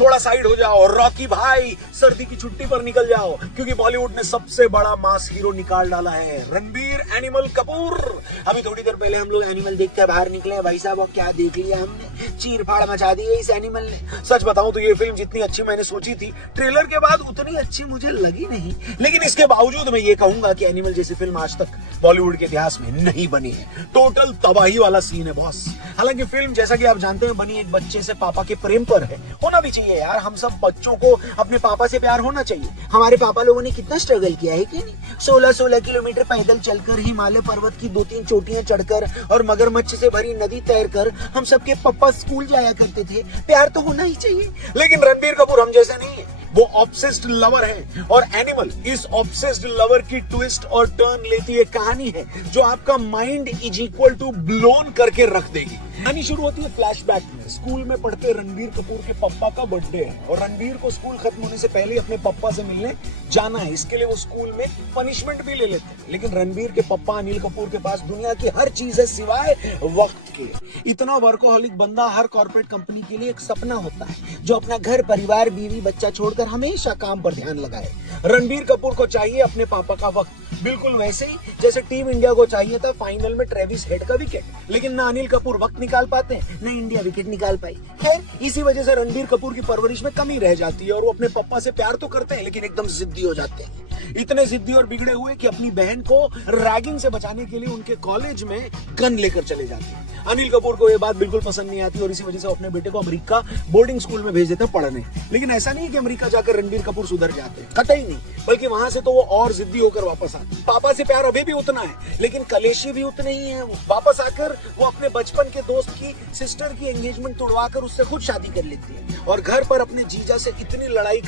थोड़ा साइड हो जाओ रॉकी भाई, सर्दी की छुट्टी पर निकल जाओ, क्योंकि बॉलीवुड ने सबसे बड़ा मास हीरो निकाल डाला है, रणबीर एनिमल कपूर। अभी थोड़ी देर पहले हम लोग एनिमल देख कर बाहर निकले भाई साहब, और क्या देख लिया हमने, चीर फाड़ मचा दी है इस एनिमल ने। सच बताऊं तो ये फिल्म जितनी अच्छी मैंने सोची थी, ट्रेलर के बाद उतनी अच्छी मुझे लगी नहीं, लेकिन इसके बावजूद मैं ये कहूंगा कि एनिमल जैसी फिल्म आज तक बॉलीवुड के इतिहास में नहीं बनी है। टोटल तबाही वाला सीन है बॉस। हालांकि फिल्म जैसा कि आप जानते हैं बनी एक बच्चे से पापा के प्रेम पर है, होना भी चाहिए यार, हम सब बच्चों को अपने पापा से प्यार होना चाहिए। हमारे पापा लोगों ने कितना स्ट्रगल किया है कि नहीं, 16-16 किलोमीटर पैदल चलकर, हिमालय पर्वत की 2-3 चोटियां चढ़कर और मगरमच्छ से भरी नदी तैरकर हम सबके पापा स्कूल जाया करते थे। प्यार तो होना ही चाहिए, लेकिन रणबीर कपूर हम जैसे नहीं है, वो ऑब्सेस्ड लवर है, और एनिमल इस ऑब्सेस्ड लवर की ट्विस्ट और टर्न लेती है कहानी है जो आपका mind is equal to blown करके रख देगी। कहानी शुरू होती है फ्लैशबैक में, स्कूल में पढ़ते रणबीर कपूर के पापा का बर्थडे है और रणबीर को स्कूल खत्म होने से पहले अपने पापा से मिलने जाना है। इसके लिए वो स्कूल में पनिशमेंट भी ले लेते हैं, लेकिन रणबीर के पापा अनिल कपूर के पास दुनिया की हर चीज है सिवाय वक्त के। इतना वर्कोहॉलिक बंदा हर कॉर्पोरेट कंपनी के लिए एक सपना होता है जो अपना घर परिवार बीवी बच्चा छोड़कर हमेशा काम पर ध्यान लगाए। रणबीर कपूर को चाहिए अपने पापा का वक्त, बिल्कुल वैसे ही जैसे टीम इंडिया को चाहिए था फाइनल में ट्रेविस हेड का विकेट, लेकिन ना अनिल कपूर वक्त निकाल पाते हैं ना इंडिया विकेट निकाल पाई। खैर इसी वजह से रणबीर कपूर की परवरिश में कमी रह जाती है और वो अपने पापा से प्यार तो करते हैं लेकिन एकदम जिद्दी हो जाते हैं, इतने जिद्दी और बिगड़े हुए कि अपनी बहन को रैगिंग से बचाने के लिए उनके कॉलेज में गन लेकर चले जाते हैं। अनिल कपूर को ये बात बिल्कुल पसंद नहीं आती और इसी वजह से अपने बेटे को अमेरिका बोर्डिंग स्कूल में भेज देते हैं पढ़ने। लेकिन ऐसा नहीं है कि अमेरिका जाकर रणबीर कपूर सुधर जाते हैं, कतई नहीं, बल्कि वहां से तो वो और जिद्दी होकर वापस आते हैं। पापा से प्यार अभी भी उतना है लेकिन कलेशी भी उतने ही है। वापस आकर वो अपने बचपन के दोस्त की सिस्टर की एंगेजमेंट तोड़वाकर उससे खुद शादी कर लेती है और घर पर अपने जीजा से इतनी लड़ाई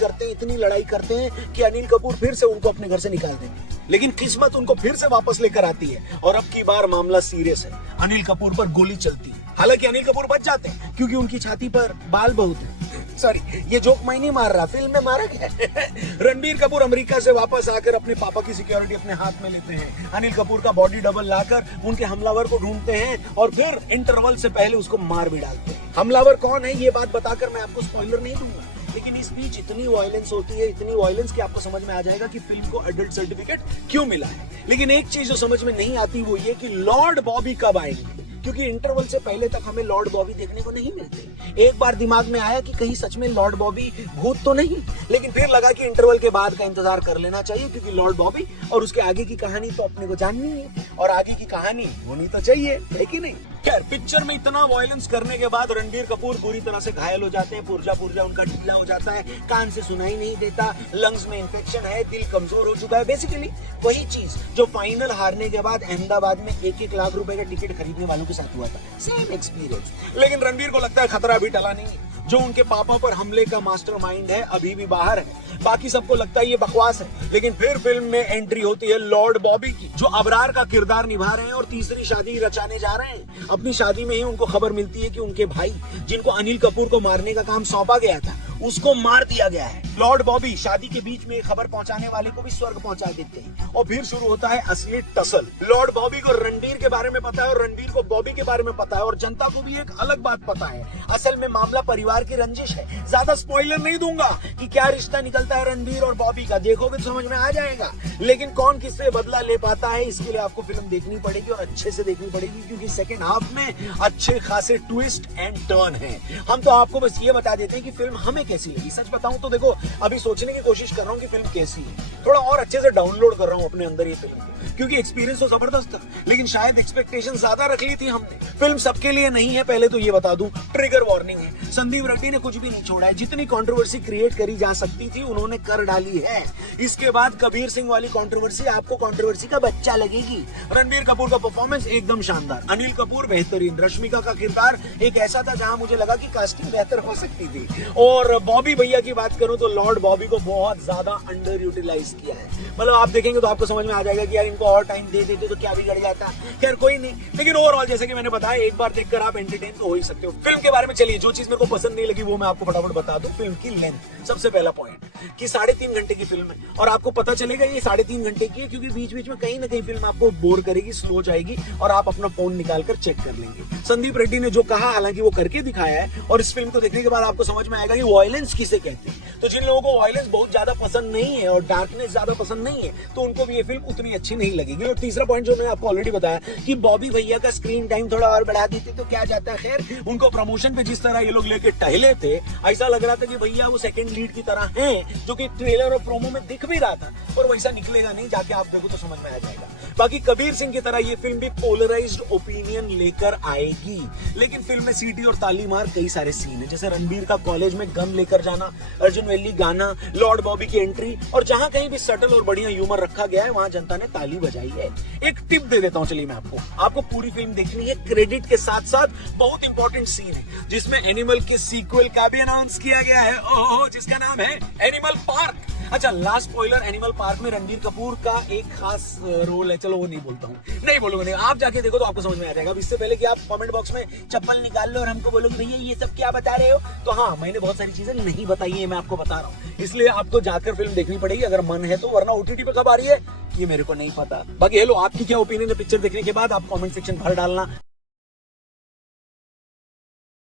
करते हैं कि अनिल कपूर फिर से उनको अपने घर से निकाल देंगे। लेकिन किस्मत उनको फिर से वापस लेकर आती है और अब की बार मामला सीरियस है, अनिल कपूर पर गोली चलती है। हालांकि अनिल कपूर बच जाते हैं क्योंकि उनकी छाती पर बाल बहुत है। सॉरी, ये जोक मैं नहीं मार रहा, फिल्म में मारा गया है। रणबीर कपूर अमेरिका से वापस आकर अपने पापा की सिक्योरिटी अपने हाथ में लेते हैं। अनिल कपूर का बॉडी डबल लाकर उनके हमलावर को ढूंढते हैं और फिर इंटरवल से पहले उसको मार भी डालते हैं। हमलावर कौन है ये बात बताकर मैं आपको स्पॉइलर नहीं दूंगा, लेकिन इस बीच इतनी वायलेंस होती है, इतनी वायलेंस कि आपको समझ में आ जाएगा कि फिल्म को एडल्ट सर्टिफिकेट क्यों मिला है। लेकिन एक चीज जो समझ में नहीं आती वो ये कि लॉर्ड बॉबी कब आएंगे, क्योंकि इंटरवल से पहले तक हमें लॉर्ड बॉबी देखने को नहीं मिलते। एक बार दिमाग में आया कि कहीं सच में लॉर्ड बॉबी भूत तो नहीं, लेकिन फिर लगा कि इंटरवल के बाद का इंतजार कर लेना चाहिए क्योंकि लॉर्ड बॉबी और उसके आगे की कहानी तो अपने को जाननी है और आगे की कहानी होनी तो चाहिए, है कि नहीं। खैर पिक्चर में इतना वायलेंस करने के बाद रणबीर कपूर पूरी तरह से घायल हो जाते हैं, पुर्जा उनका ढीला हो जाता है, कान से सुनाई नहीं देता, लंग्स में इंफेक्शन है, दिल कमजोर हो चुका है। बेसिकली वही चीज जो फाइनल हारने के बाद अहमदाबाद में 1-1 लाख रुपए का टिकट खरीदने वालों के साथ हुआ था, सेम एक्सपीरियंस। लेकिन रणबीर को लगता है खतरा अभी टला नहीं है, जो उनके पापा पर हमले का मास्टरमाइंड है अभी भी बाहर है। बाकी सबको लगता है ये बकवास है, लेकिन फिर फिल्म में एंट्री होती है लॉर्ड बॉबी की, जो अबरार का किरदार निभा रहे हैं और तीसरी शादी रचाने जा रहे हैं। अपनी शादी में ही उनको खबर मिलती है कि उनके भाई, जिनको अनिल कपूर को मारने का काम सौंपा गया था, उसको मार दिया गया है। लॉर्ड बॉबी शादी के बीच में खबर पहुंचाने वाले को भी स्वर्ग पहुंचा देते हैं और फिर शुरू होता है असली टसल। लॉर्ड बॉबी को रणबीर के बारे में पता है और रणबीर को बॉबी के बारे में पता है और जनता को भी एक अलग बात पता है, असल में मामला परिवार की रंजिश है। ज्यादा स्पॉइलर नहीं दूंगा कि क्या रिश्ता निकलता है रणबीर और बॉबी का, देखोगे तो समझ में आ जाएगा। लेकिन कौन किससे बदला ले पाता है इसके लिए आपको फिल्म देखनी पड़ेगी और अच्छे से देखनी पड़ेगी, क्योंकि सेकेंड हाफ में अच्छे खासे ट्विस्ट एंड टर्न है। हम तो आपको बस ये बता देते हैं कि फिल्म हमें कैसी लगी। सच बताऊं तो देखो, अभी सोचने की कोशिश कर रहा हूँ कि फिल्म कैसी है, थोड़ा और अच्छे से डाउनलोड कर रहा हूँ अपने अंदर ये फिल्म, क्योंकि एक्सपीरियंस तो जबरदस्त था, लेकिन शायद एक्सपेक्टेशन ज्यादा रख ली थी हमने। फिल्म सबके लिए नहीं है, पहले तो ये बता दूं, ट्रिगर वार्निंग है। संदीप रेड्डी ने कुछ भी नहीं छोड़ा है, जितनी कंट्रोवर्सी क्रिएट करी जा सकती थी उन्होंने कर डाली है। इसके बाद कबीर सिंह वाली कंट्रोवर्सी आपको कंट्रोवर्सी का बच्चा लगेगी। रणबीर कपूर का परफॉर्मेंस एकदम शानदार, अनिल कपूर बेहतरीन, रश्मिका का किरदार एक ऐसा था जहां मुझे लगा कि कास्टिंग बेहतर हो सकती थी, और बॉबी भैया की बात करूं तो लॉर्ड बॉबी को बहुत ज्यादा अंडर यूटिलाइज किया है। मतलब आप देखेंगे तो आपको समझ में आ जाएगा कि यार इनको और टाइम दे देते तो क्या बिगड़ जाता। खैर कोई नहीं, लेकिन ओवरऑल जैसे कि मैंने बताया, एक बार देखकर आप एंटरटेन तो हो ही सकते हो। फिल्म के बारे में चलिए, जो चीज मेरे को पसंद नहीं लगी वो मैं आपको फटाफट बता दूं। फिल्म की लेंथ, सबसे पहला पॉइंट कि 3.5 घंटे की फिल्म है और आपको पता चलेगा ये 3.5 घंटे की है, क्योंकि बीच बीच में कहीं ना कहीं फिल्म आपको बोर करेगी, स्लो जाएगी और आप अपना फोन निकाल कर चेक कर लेंगे। संदीप रेड्डी ने जो कहा, हालांकि वो करके दिखाया है, और इस फिल्म को देखने के बाद आपको समझ में आएगा कि वायलेंस किसे कहते हैं। तो जिन लोगों को वायलेंस बहुत ज्यादा पसंद नहीं है और डार्कनेस ज्यादा पसंद नहीं है, तो उनको भी ये फिल्म उतनी अच्छी नहीं लगेगी। और तीसरा पॉइंट जो मैंने आपको ऑलरेडी बताया कि बॉबी भैया का स्क्रीन टाइम थोड़ा और बढ़ा देते तो क्या जाता है। खैर, उनको प्रमोशन पे जिस तरह ये लोग लेके टहले थे, ऐसा लग रहा था कि भैया वो सेकंड लीड की तरह हैं, जो कि ट्रेलर और प्रोमो में दिख भी रहा था, और वैसा निकलेगा नहीं। जाके आप देखो तो समझ में आ जाएगा। बाकी कबीर सिंह की तरह ये फिल्म भी पोलराइज्ड ओपिनियन लेकर आएगी, लेकिन फिल्म में सीटी और ताली मार कई सारे सीन है, जैसे रणबीर का कॉलेज में गन लेकर जाना, अर्जुन वेली गाना, लॉर्ड बॉबी की एंट्री, और जहां कहीं भी सटल और बढ़िया ह्यूमर रखा गया है वहां जनता ने ताली बजाई है। एक टिप दे देता हूं, चलिए मैं आपको पूरी फिल्म देखनी है। क्रेडिट के साथ साथ बहुत इंपॉर्टेंट सीन है जिसमें एनिमल के सीक्वल का भी अनाउंस किया गया है, ओहो, जिसका नाम है एनिमल पार्क। अच्छा, लास्ट स्पॉइलर, एनिमल पार्क में रणबीर कपूर का एक खास रोल है। चलो वो नहीं बोलता हूँ, नहीं बोलूंगा, नहीं, आप जाके देखो तो आपको समझ में आ जाएगा। अब इससे पहले कि आप कमेंट बॉक्स में चप्पल निकाल लो और हमको बोलोगे भैया ये सब क्या बता रहे हो, तो हाँ, मैंने बहुत सारी चीजें नहीं बताई है, मैं आपको बता रहा हूँ, इसलिए आपको जाकर फिल्म देखनी पड़ेगी अगर मन है तो, वरना ओटीटी पे कब आ रही है ये मेरे को नहीं पता। बाकी हेलो, आपकी क्या ओपिनियन है पिक्चर देखने के बाद, आप कमेंट सेक्शन भर डालना।